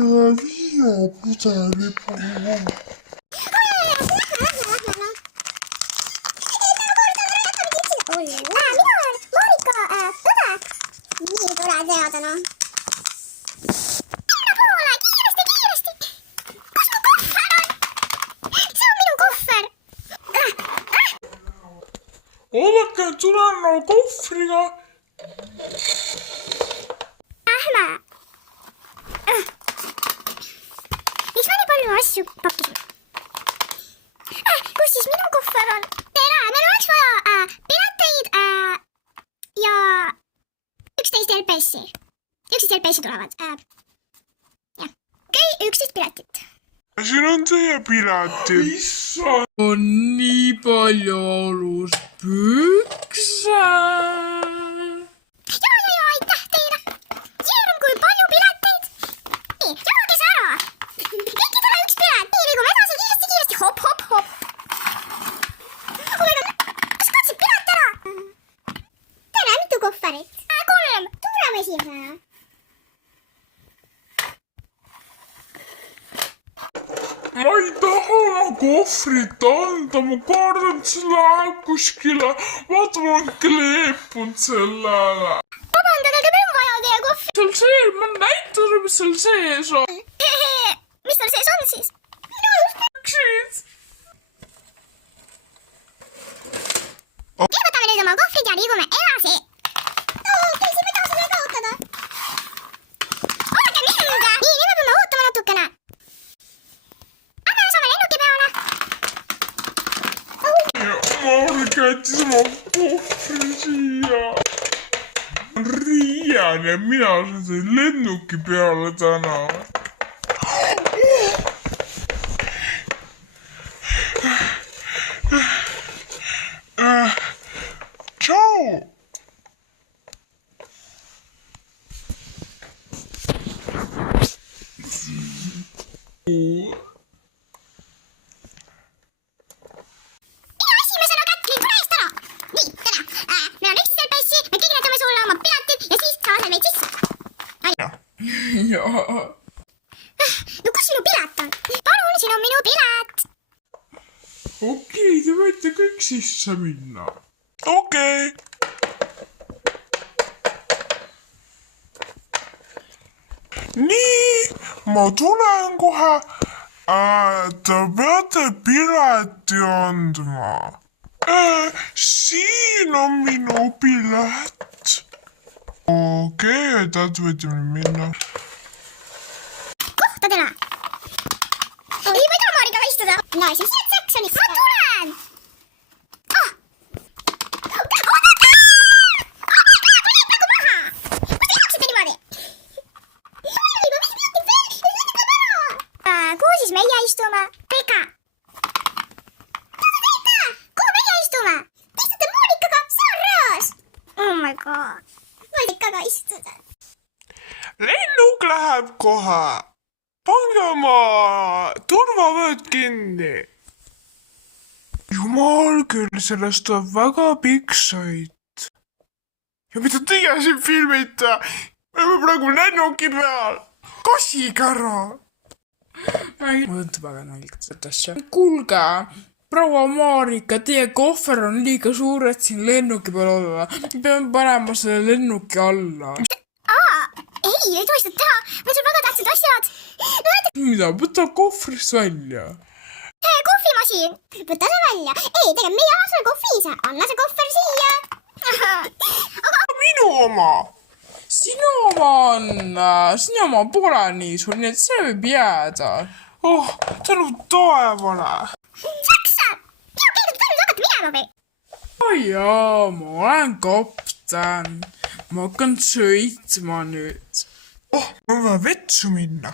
mulle viinapudeli palun. Mina olen Marika õde. Nii tore teada, noh. Minna poole, kiiresti. Kus mu kohver on? See on minu kohver. Oodake, tulen kohvriga. Lähme. Miks ma nii palju asju pakkisin? Kus siis minu kohver on? Tere, meil oleks vaja pileteid ja 11 LPS-i. 11 LPS-i tulevad. Jah. Okei, 11 piletit. Siin on teie piletid. Issand, on nii palju aluspükse. Ja, aitäh teile. Jeerum, kui palju pileteid. Nii, jagage see ära. Kõikidele üks pilet. Nii, liigume edasi kiiresti. Hop. Kas katsid pilet ära? Tere, mitu kohverit? 3. Tuleme esimesena. Ma ei taha oma kohvrit anda, ma kardan, et see läheb kuskile. Vaata, ma olen kleepunud sellele. Vabandage, aga meil on vaja teie kohvrit. Seal sees, ma näitan, mis seal sees on. Mis seal sees on siis? Püksid. Ja võtame nüüd oma kohvrid ja liigume edasi. Käisime taas üle kaotada. Oodake mind! Nii, nüüd me peame ootama natukene. Lähme saame lennuki peale. Marek jättis oma kohvri siia. Riian ja mina sain lennuki peale täna. Tšau! Esimesena Kätlin, tule eest ära! Nii, tere! Meil on 11 LPS-i, me kingetame sulle oma piletid ja siis saame meid sisse. Jaa. No kus sinu pilet on? Palun, siin on minu pilet! Okei, te võite kõik sisse minna. Okei. Nii, ma tulen kohe. Te peate pileti andma. Siin on minu pilet. Okei, te võite minna. Kohtadele! Ei, ma ei taha Marikaga istuda. No, siis jääd seksonisse. Ma tulen! Kuhu siis meie istume? Pika! Kuhu meie istume? Te istute Monikaga, see on rõõs! Oh my god! Monikaga istuda. Lennuk läheb kohe. Pange oma turvavööd kinni. Jumal küll, sellest tuleb väga pikk sõit. Ja mida teie siin filmite? Me oleme praegu lennuki peal. Kassiga ära. Mõtleb väga naljakat asja. Kuulge, proua Marika, teie kohver on liiga suur, et siin lennuki peal olla. Me peame panema selle lennuki alla. Ei tohi seda teha. Meil on väga tähtsad asjad. Mida? Võta kohvrist välja. Kohvimasin. Võta see välja. Ei, tegelikult meie anname sulle kohvi ise. Anna see kohver siia. Minu oma. Sinu oma pole nii sul, nii et see võib jääda. Oh, tänu taevale. Saksa! Minu keegi tänu hakata minema või? Jaa, ma olen kapten. Ma hakkan sõitma nüüd. Oh, ma on vaja vetsu minna.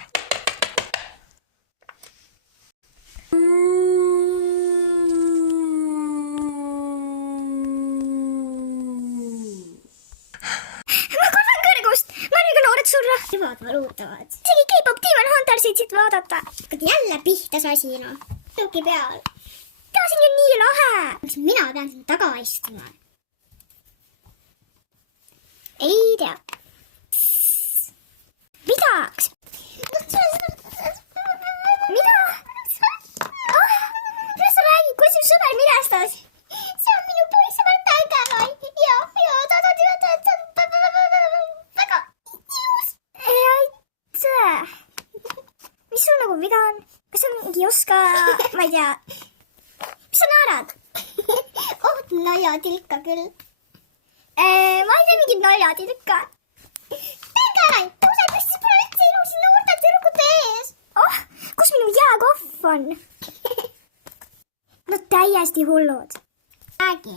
Ma korvan kõrgust. Ma olen ka noored surra. Nemad valutavad. Isegi K-pop Demon Huntersid siit vaadata. Hakkad jälle pihta see asi, noh. Tuki peal. Ta siin ju nii lahe. Miks mina pean siin taga istuma? Ei tea. Midaks. mis sul nagu viga on? Kas sa mingi ei oska, ma ei tea. Mis sa naerad? naljatilka küll. Ma ei tea mingit naljatilka. Tängarai, tõuse püsti, pole üldse ilus siin noorte tüdrukute ees. Oh, kus minu jääkohv on? No täiesti hullud. Räägi.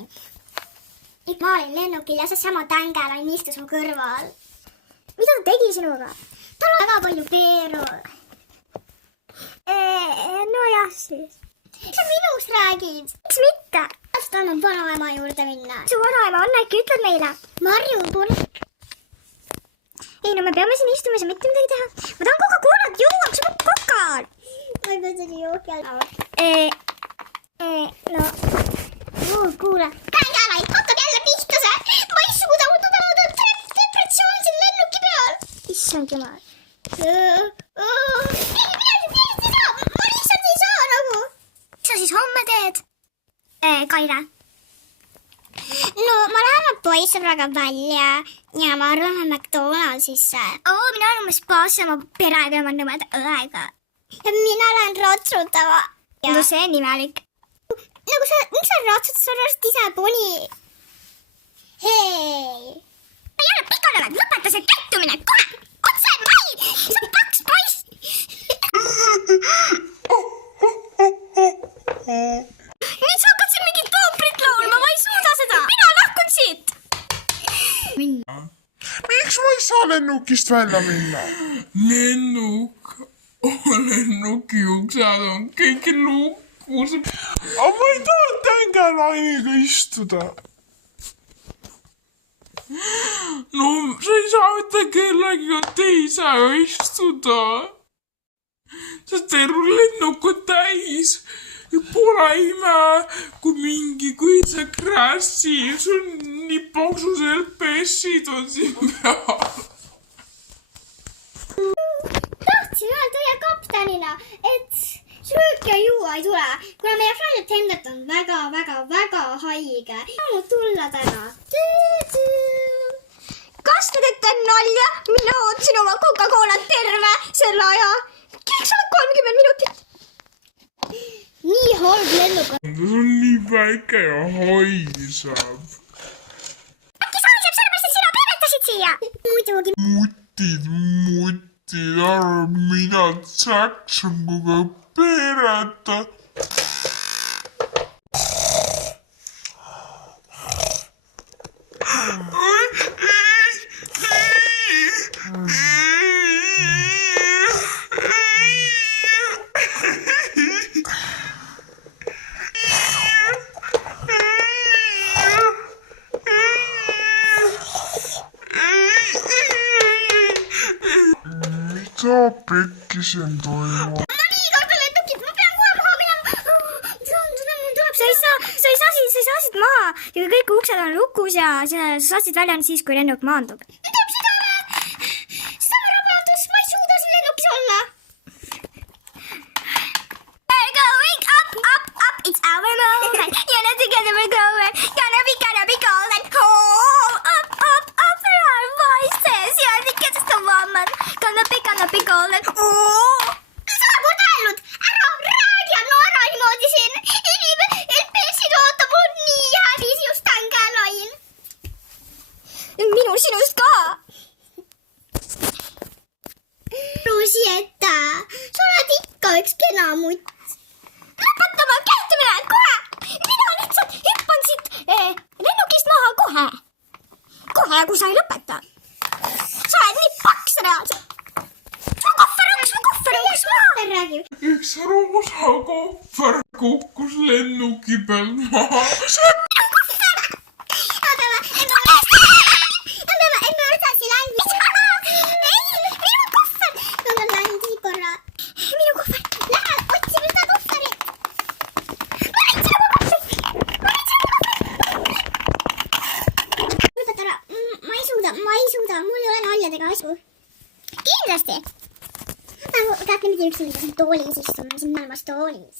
Et ma olin lennukil ja seesama Tängelain istus mu kõrval. Mida ta tegi sinuga? Tal on väga palju peeru. No jah siis. Sa minust räägid. Miks mitte? Kas ta annab vanaema juurde minna? Su vanaema on, äkki ütled meile? Marju, tule. Ei no me peame siin istuma, ei saa mitte midagi teha. Ma tahan Coca-Colat juua, mis ma kokan? Ma ei pea selle jooki alla. No. Kuule. Tängelain, hakkab jälle pihta see. Ma ei suuda, mul tuleb depressioon siin lennuki peal. Issand jumal. Ma lihtsalt ei saa nagu. Mis sa siis homme teed? Kaire. No, ma lähen poissõbraga välja ja ma arvan McDonaldsisse. Mina olen umbes spaasse oma perega ja oma nõmeda õega. Ja mina lähen ratsutama. No see on imelik. Nagu miks sa ratsutad, sa oled ise poni? Hei. Ma ei ole pikolevalt, lõpeta see käitumine, kohe! Otse maid! Sa on kaks poissi! Nüüd sa hakkad siin mingit ooprit laulma, ma ei suuda seda! Mina lahkun siit! Miks ma ei saa lennukist välja minna? Lennuki uksed on kõik lukus. Aga ma ei taha Tängelainiga istuda. No sa ei saa mitte kellegiga teisega istuda. Sa terve lennuk on täis. Ja pole ime, kui see crashib. Sul nii paksus LPS-id on siin peal. Tahtsin öelda ja kaptenina, et sööki ja juua ei tule, kuna meie flight attendant on väga haige. Saanud tulla täna. Kas te teete nalja? Mina otsin oma Coca-Colat terve selle aja. Kiiks oled 30 minutit. Nii halb lennuk on. See on nii väike ja haisab. Äkki sa haiseb sellepärast, et sina piimetasid siia? Muidugi. Mutid, arvan mina Jackson kuga pereta. Mitä pekki sen toivoo? Ma nii kaugel lennukit, ma pean kohe maha minema. Sa ei saa siit maha. Ja kõik uksed on lukus ja sa saad siit välja siis, kui lennuk maandub. Tuleb südame. Südame rabandus, ma ei suuda siin lennukis olla. We're going up, it's our moment. You know together we're going. Gonna be golden. Oh, up for our voices. You're the cutest of woman. Gonna be golden. Oh. Sa pole öelnud, ära räägi ja naera niimoodi siin. LPS-id ootab mul nii häbis just Tängelain. Minu sinust ka. Rosietta, sa oled ikka üks kena mutt. Lõpetama käitumine, kohe! Mina lihtsalt hüppan siit lennukist maha kohe. Kohe, kui sa ei lõpeta. Sa oled nii paks reaalselt. Su kohver uks maha. Räägi. Üks roosa kohver kukkus lennuki peal maha. Emme edasi läinud. Ei, minu kohver. Nad on läinud korra. Minu kohver. Lähe, otsi seda kohverit. Lõpeta ära. Ma ei suuda. Mul ei ole naljadega asju. Kindlasti. Nagu tahate mitte üksinda siin toolis istuma, siin maailmas toolis.